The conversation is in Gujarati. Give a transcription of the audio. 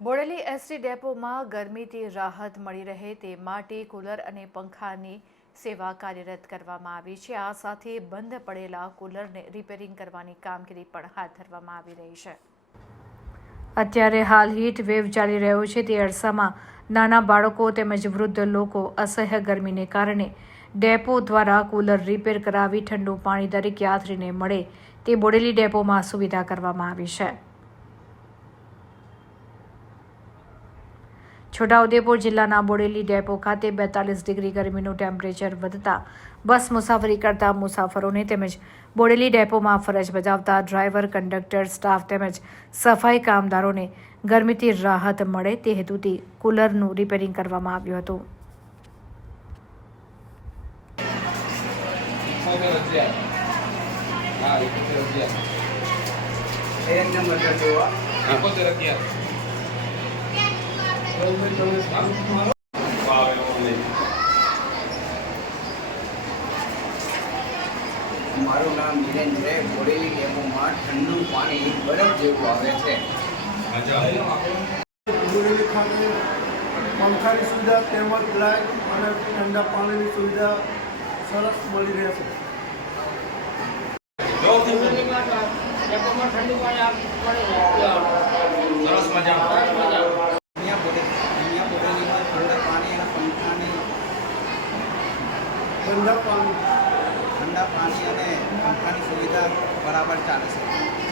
બોડેલી એસટી ડેપોમાં ગરમીથી રાહત મળી રહે તે માટે કુલર અને પંખાની સેવા કાર્યરત કરવામાં આવી છે. આ સાથે બંધ પડેલા કુલરને રિપેરિંગ કરવાની કામગીરી પણ હાથ ધરવામાં આવી રહી છે. અત્યારે હાલ હીટ વેવ ચાલી રહ્યો છે. તે અરસામાં નાના બાળકો તેમજ વૃદ્ધ લોકો અસહ્ય ગરમીને કારણે ડેપો દ્વારા કુલર રિપેર કરાવી ઠંડુ પાણી દરેક યાત્રીને મળે તે બોડેલી ડેપોમાં સુવિધા કરવામાં આવી છે. છોટાઉદેપુર જિલ્લાના બોડેલી ડેપો ખાતે બેતાલીસ ડિગ્રી ગરમીનું ટેમ્પરેચર વધતા બસ મુસાફરી કરતા મુસાફરોને તેમજ બોડેલી ડેપોમાં ફરજ બજાવતા ડ્રાઈવર કંડક્ટર સ્ટાફ તેમજ સફાઈ કામદારોને ગરમીથી રાહત મળે તે હેતુથી કુલરનું રિપેરિંગ કરવામાં આવ્યું હતું. એક નંબર હજાર મારું નામ ધીરેન છે બોડેલી ડેપોમાં ઠંડુ પાણી બરફ જેવું આવે છે. બોરેલી ખાતે પંખાની સુવિધા તેમજ લાઇટ અને ઠંડા પાણીની સુવિધા સરસ મળી રહેશે સરસ મજા અહીંયા બોડે અહીંયા બોડેલીમાં ઠંડા પાણી અને પંખાની ઠંડા પાણી. ઠંડા પાણી અને પંખાની સુવિધા બરાબર ચાલે છે.